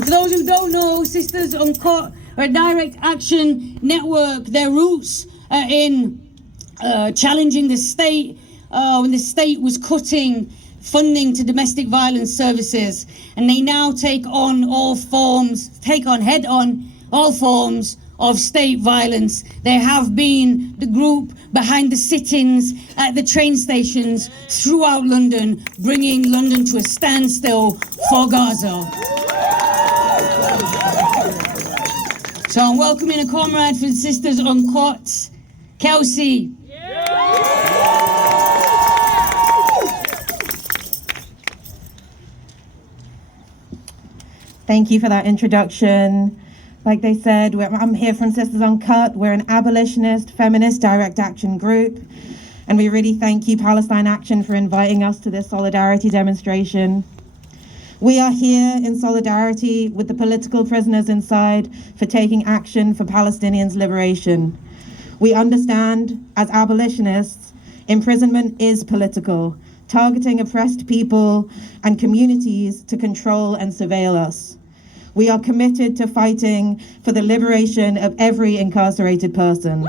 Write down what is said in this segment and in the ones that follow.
And for those who don't know, Sisters Uncut are a direct action network. Their roots are in challenging the state when the state was cutting funding to domestic violence services, and they now take on head-on all forms of state violence. They have been the group behind the sit-ins at the train stations throughout London, bringing London to a standstill for Gaza. So I'm welcoming a comrade for the Sisters Uncut, Kelsey. Thank you for that introduction. Like they said, I'm here from Sisters Uncut. We're an abolitionist, feminist, direct action group. And we really thank you, Palestine Action, for inviting us to this solidarity demonstration. We are here in solidarity with the political prisoners inside for taking action for Palestinians' liberation. We understand, as abolitionists, imprisonment is political, targeting oppressed people and communities to control and surveil us. We are committed to fighting for the liberation of every incarcerated person.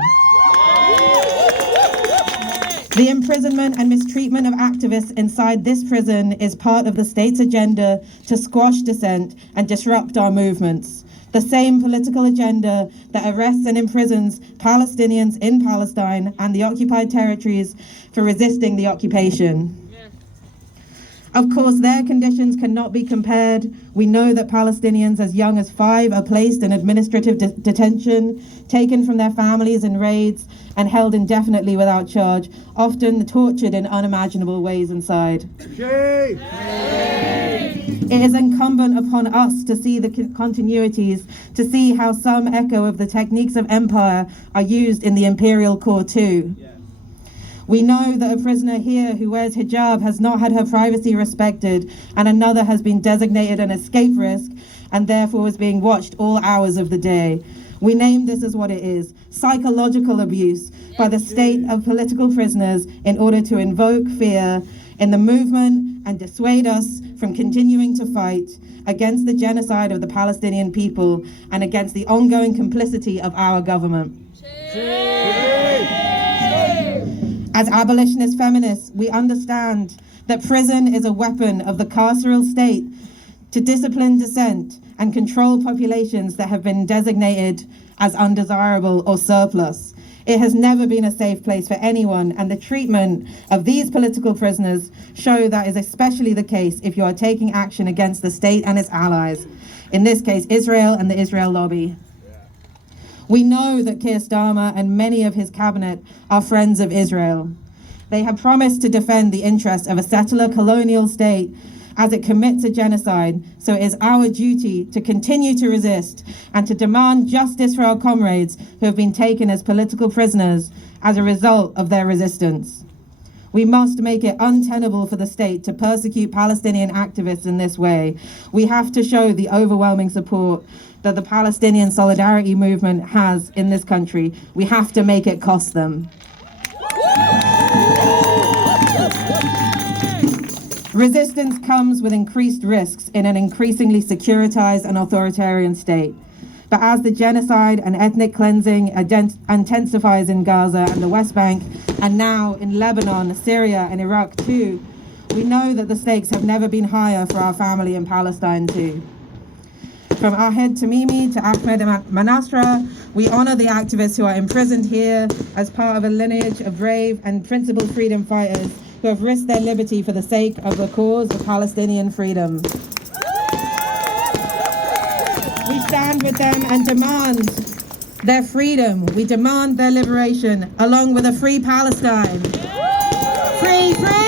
The imprisonment and mistreatment of activists inside this prison is part of the state's agenda to squash dissent and disrupt our movements. The same political agenda that arrests and imprisons Palestinians in Palestine and the occupied territories for resisting the occupation. Of course, their conditions cannot be compared. We know that Palestinians as young as 5 are placed in administrative detention, taken from their families in raids, and held indefinitely without charge, often tortured in unimaginable ways inside. Shame. It is incumbent upon us to see the continuities, to see how some echo of the techniques of empire are used in the imperial core too. Yeah. We know that a prisoner here who wears hijab has not had her privacy respected, and another has been designated an escape risk and therefore is being watched all hours of the day. We name this as what it is: psychological abuse by the state of political prisoners in order to invoke fear in the movement and dissuade us from continuing to fight against the genocide of the Palestinian people and against the ongoing complicity of our government. As abolitionist feminists, we understand that prison is a weapon of the carceral state to discipline dissent and control populations that have been designated as undesirable or surplus. It has never been a safe place for anyone, and the treatment of these political prisoners show that is especially the case if you are taking action against the state and its allies, in this case Israel and the Israel lobby. We know that Keir Starmer and many of his cabinet are friends of Israel. They have promised to defend the interests of a settler colonial state as it commits a genocide, so it is our duty to continue to resist and to demand justice for our comrades who have been taken as political prisoners as a result of their resistance. We must make it untenable for the state to persecute Palestinian activists in this way. We have to show the overwhelming support that the Palestinian solidarity movement has in this country. We have to make it cost them. Resistance comes with increased risks in an increasingly securitized and authoritarian state. But as the genocide and ethnic cleansing intensifies in Gaza and the West Bank, and now in Lebanon, Syria, and Iraq too, we know that the stakes have never been higher for our family in Palestine too. From Ahed Tamimi to Ahmed Manasra, we honor the activists who are imprisoned here as part of a lineage of brave and principled freedom fighters who have risked their liberty for the sake of the cause of Palestinian freedom. We stand with them and demand their freedom. We demand their liberation, along with a free Palestine. Free, free!